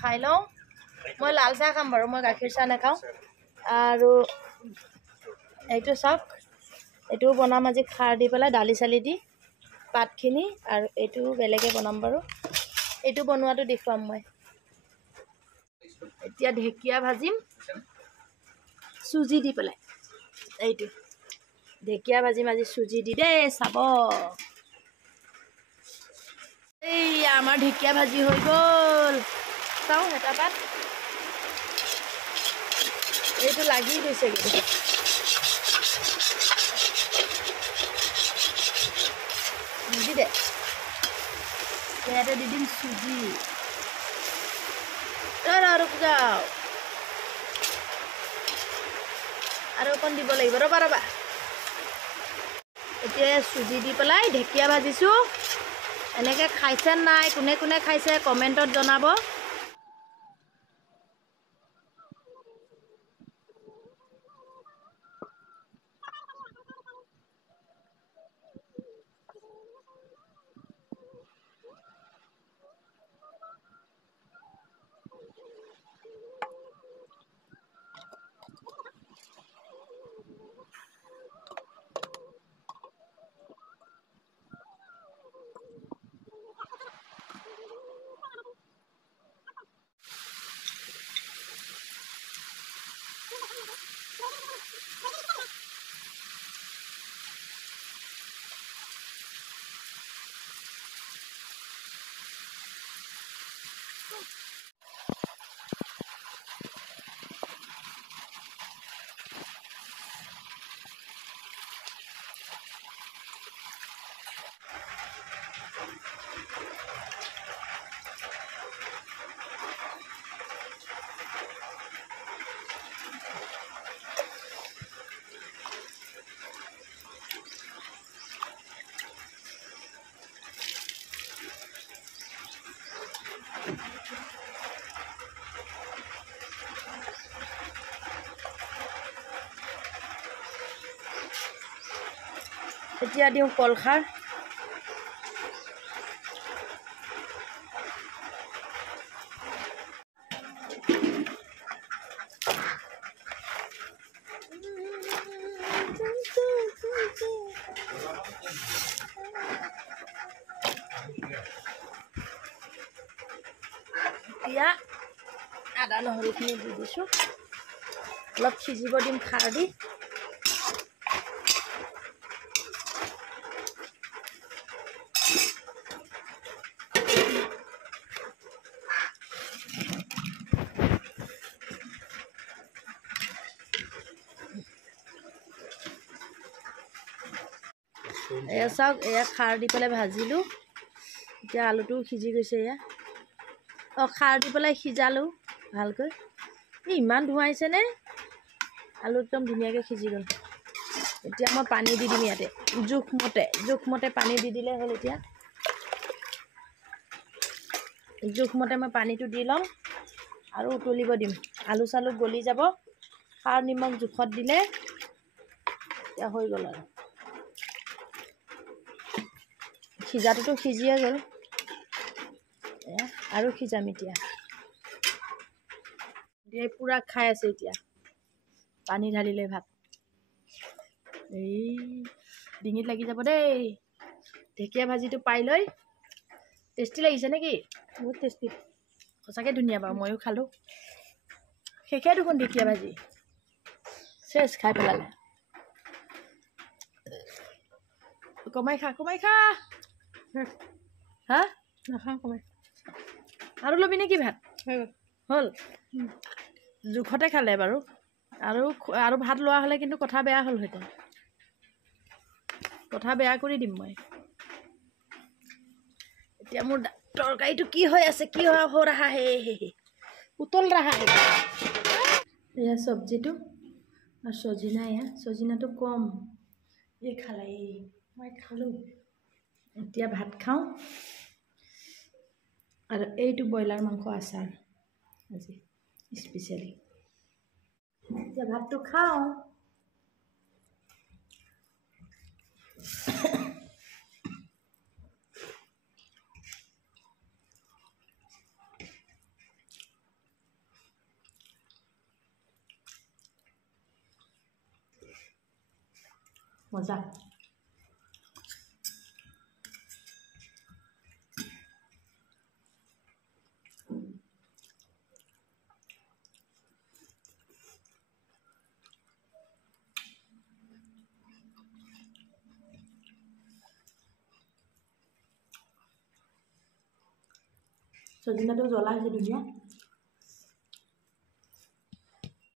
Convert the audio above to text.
খাই লওঁ মই লাল চাহ খাম বাৰু মই গাখীৰ চাহ নাখাওঁ আৰু এইটো চাওক এইটোও বনাম আজি খাৰ দি পেলাই দালি চালি দি পাতখিনি আৰু এইটো বেলেগে বনাম বাৰু এইটো বনোৱাটো দেখুৱাম মই এতিয়া ঢেকীয়া ভাজিম চুজি দি পেলাই এইটো ঢেকীয়া ভাজিম আজি চুজি দি দেই চাব এই আমাৰ ঢেকীয়া ভাজি হৈ গ'ল চাওঁ এটা পাত এইটো লাগি গৈছে নিদি দে ইয়াতে দি দিম চুজি আৰু যাওঁ আৰু অকণ দিব লাগিব ৰ'বা এতিয়া চুজি দি পেলাই ঢেকীয়া ভাজিছোঁ এনেকৈ খাইছে নাই কোনে কোনে খাইছে কমেণ্টত জনাব এতিয়া দিওঁ কলখাৰ এতিয়া আদা নহৰুখিনি দি দিছোঁ অলপ সিজিব দিম খাৰ দি এয়া চাওক এয়া খাৰ দি পেলাই ভাজিলোঁ এতিয়া আলুটো সিজি গৈছে এয়া খাৰ দি পেলাই সিজালোঁ ভালকৈ ইমান ধুৱাইছেনে আলু একদম ধুনীয়াকৈ সিজি গ'ল এতিয়া মই পানী দি দিম ইয়াতে জোখমতে পানী দি দিলে হ'ল এতিয়া জোখমতে মই পানীটো দি ল'ম আৰু উতলিব দিম আলু চালু গলি যাব খাৰ নিমখ জোখত দিলে এতিয়া হৈ গ'ল আৰু সিজাটোতো সিজিয়ে গ'ল আৰু সিজাম এতিয়া পূৰা খাই আছে এতিয়া পানী ঢালিলে ভাত এই ডিঙিত লাগি যাব দেই ঢেকীয়া ভাজিটো পাই লৈ টেষ্টি লাগিছে নেকি বহুত টেষ্টি সঁচাকৈ ধুনীয়া বাৰু ময়ো খালোঁ শেষে দেখোন ঢেকীয়া ভাজি চেচ খাই পেলালে কমাই খা হা নাখাওঁ কমাই আৰু ল'বি নেকি ভাত হ'ল জোখতে খালে বাৰু আৰু ভাত লোৱা হ'লে কিন্তু কথা বেয়া হ'লহেঁতেন কথা বেয়া কৰি দিম মই এতিয়া মোৰ তৰকাৰীটো কি হৈ আছে কি হৈ ৰহা হে উতল ৰহা হে এয়া চব্জিটো আৰু চজিনা চজিনাটো কম এই খালে মই খালোঁ এতিয়া ভাত খাওঁ আৰু এইটো ব্ৰইলাৰ মাংস আচাৰ আজি স্পেচিয়েলি এতিয়া ভাতটো খাওঁ মজা সজিনাটো জ্বলা হৈছে ধুনীয়া